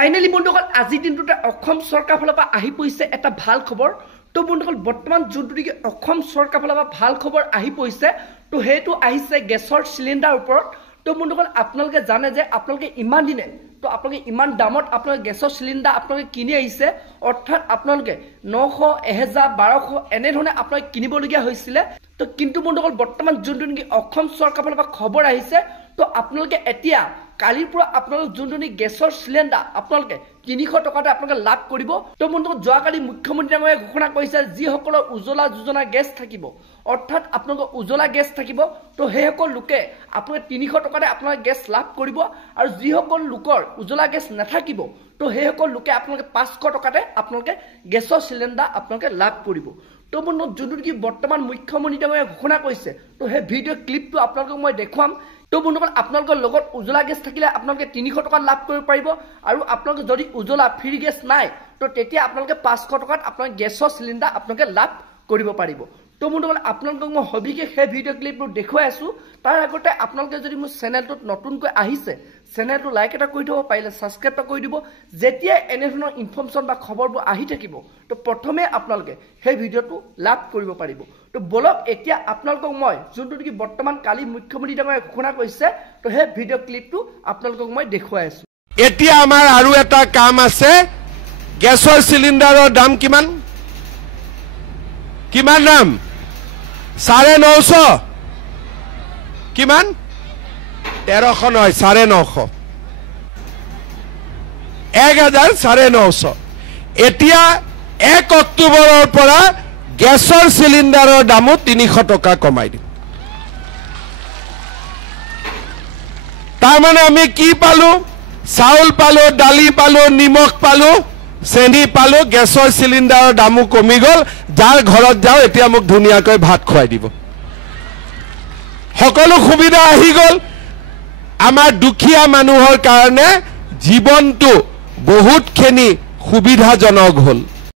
Finally বন্ধুসকল আজিৰ দিনটোতে অসম চৰকাৰ ফালৰ পৰা আহি পৰিছে এটা ভাল খবৰ। তো বন্ধুসকল বৰ্তমান যোনটো নেকি অসম চৰকাৰ ফালৰ পৰা ভাল খবৰ আহি পৰিছে, তো সেইটো আহিছে গেছৰ চিলিণ্ডাৰ ওপৰত। তো বন্ধুসকল আপোনালোকে জানে যে আপোনালোকে ইমান দিনে তো আপোনালোকে ইমান দামত আপোনালোকে গেছৰ চিলিণ্ডাৰ আপোনালোকে কিনি আহিছে, অৰ্থাৎ আপোনালোকে 900, 1000, 1200 এনেধৰণে আপোনালোকে কিনিবলগীয়া হৈছিলে। তো কিন্তু বন্ধুসকল বৰ্তমান যোনটো নেকি অসম চৰকাৰ ফালৰ পৰা খবৰ আহিছে, তো আপোনালোকে এতিয়া কালিৰ পৰা আপোনালোক যোনটো নেকি গেছৰ চিলিণ্ডাৰ আপোনালোকে 300 টকাতে আপোনালোকে লাভ কৰিব। তো বন্ধুসকল যোৱাকালি মুখ্যমন্ত্ৰী ডাঙৰীয়াই ঘোষণা কৰিছে যিসকলৰ উজ্জ্বলা যোজনা গেছ থাকিব, অৰ্থাৎ আপোনালোকৰ উজ্জ্বলা গেছ থাকিব, তো সেইসকল লোকে আপোনালোকে 300 টকাতে আপোনালোকে গেছ লাভ কৰিব। আৰু যিসকল লোকৰ উজ্জ্বলা গেছ নাথাকিব, তো সেইসকল লোকে আপোনালোকে 500 টকাতে আপোনালোকে গেছৰ চিলিণ্ডাৰ আপোনালোকে লাভ কৰিব। তো বন্ধুসকল যোনটো নেকি বৰ্তমান মুখ্যমন্ত্ৰী ডাঙৰীয়াই ঘোষণা কৰিছে, তো সেই ভিডিঅ' ক্লিপটো আপোনালোকক মই দেখুৱাম। তো বন্ধুসকল আপোনালোকৰ লগত উজ্জ্বলা গেছ থাকিলে আপোনালোকে 300 টকাত লাভ কৰিব পাৰিব। আৰু আপোনালোকে যদি উজ্জ্বলা ফ্ৰী গেছ নাই, তো তেতিয়া আপোনালোকে 500 টকাত আপোনালোকে গেছৰ চিলিণ্ডাৰ আপোনালোকে লাভ কৰিব পাৰিব। তো বন্ধুসকল আপোনালোকক মই সবিশেষ সেই ভিডিঅ' ক্লিপটো দেখুৱাই আছোঁ। তাৰ আগতে আপোনালোকে যদি মোৰ চেনেলটোত নতুনকৈ আহিছে, চেনেলটো লাইক এটা কৰি থ'ব, পাৰিলে ছাবস্ক্ৰাইব এটা কৰি দিব। যেতিয়া এনেধৰণৰ ইনফৰ্মেশ্যন বা খবৰবোৰ আহি থাকিব, তো প্ৰথমে আপোনালোকে সেই ভিডিঅ'টো লাভ কৰিব পাৰিব। তো বলক এতিয়া আপোনালোকক মই যোনটো নেকি বৰ্তমান কালি মুখ্যমন্ত্ৰী ডাঙৰীয়াই ঘোষণা কৰিছে, তো সেই ভিডিঅ' ক্লিপটো আপোনালোকক মই দেখুৱাই আছোঁ। এতিয়া আমাৰ আৰু এটা কাম আছে। গেছৰ চিলিণ্ডাৰৰ দাম কিমান কিমান দাম? 950 কিমান? 1300 নহয়, 950, 1000, 950। এতিয়া 1 অক্টোবৰৰ পৰা গেছৰ চিলিণ্ডাৰৰ দামো 300 টকা কমাই দিম। তাৰমানে আমি কি পালো? চাউল পালো, দালি পালো, নিমখ পালো, চেনি পালো, গেছৰ চিলিণ্ডাৰৰ দামো কমি গ'ল। যাৰ ঘৰত যাওঁ এতিয়া মোক ধুনীয়াকৈ ভাত খুৱাই দিব। সকলো সুবিধা আহি গ'ল। আমাৰ দুখীয়া মানুহৰ কাৰণে জীৱনটো বহুতখিনি সুবিধাজনক হ'ল।